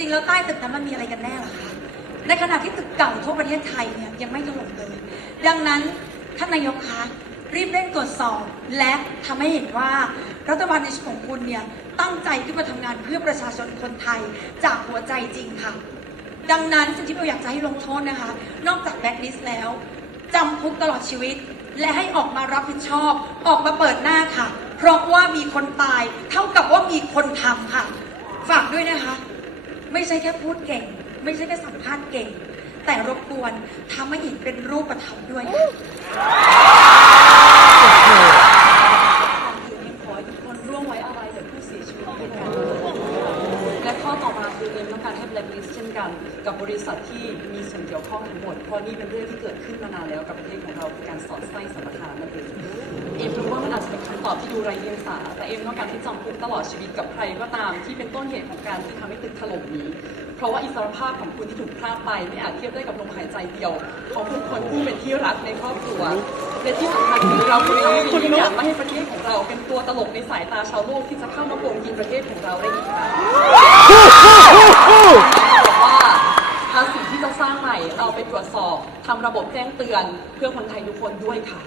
ริง ๆ แล้วใต้ตึกนั้นมันมีอะไรกันแน่ล่ะคะในขณะที่ตึกเก่าทั่วประเทศไทยเนี่ยยังไม่ถล่มเลย ดังนั้นท่านนายกคะรีบเร่งตรวจสอบ และทำให้เห็นว่ารัฐบาลในชของคุณเนี่ยตั้งใจขึ้นมาทำงานเพื่อประชาชนคนไทยจากหัวใจจริงค่ะ ดังนั้นสิ่งที่เราอยากจะให้ลงโทษนะคะ นอกจากแบ็คลิสต์แล้วจำคุกตลอดชีวิต และให้ออกมารับผิดชอบ ออกมาเปิดหน้าค่ะ เพราะว่ามีคนตาย เท่ากับว่ามีคนทำค่ะ ฝากด้วยนะคะ ไม่ใช่แค่พูดเก่ง ไม่ใช่แค่สัมภาษณ์เก่ง แต่รบกวนทำให้เห็นเป็นรูปธรรมด้วยค่ะยังขอให้ทุกคนร่วมไว้อะไรเดี๋ยวผู้เสียชีวิตด้วยกันและข้อต่อมาคือเอ็มต้องการให้แบล็คลิสต์เช่นกัน กับบริษัทที่มีส่วนเกี่ยวข้องทั้งหมดเพราะนี่เป็นเรื่องที่เกิดขึ้นมานานแล้วกับประเทศของเราคือการสอดไส้สัมปทานนั่นเองำตอบที่ดูไร้เดียงสาแต่เอ็มต้องการที่จำคุกตลอดชีวิตกับใครก็ตามที่เป็นต้นเหตุของการที่ทำให้ตึกถล่มนี้ เพราะว่าอิสรภาพของคุณที่ถูกพรากไปไม่อาจเทียบได้กับลมหายใจเดียวของผู้คนผู้เป็นที่รักในครอบครัวและที่สำคัญคือเราควรจะมีอยากไม่ให้ประเทศของเราเป็นตัวตลกในสายตาชาวโลกที่จะเข้ามาโกงกินประเทศของเราได้อีกครั้งบอกว่าภาษีที่จะสร้างใหม่ เราไปตรวจสอบทำระบบแจ้งเตือนเพื่อคนไทยทุกคนด้วยค่ะ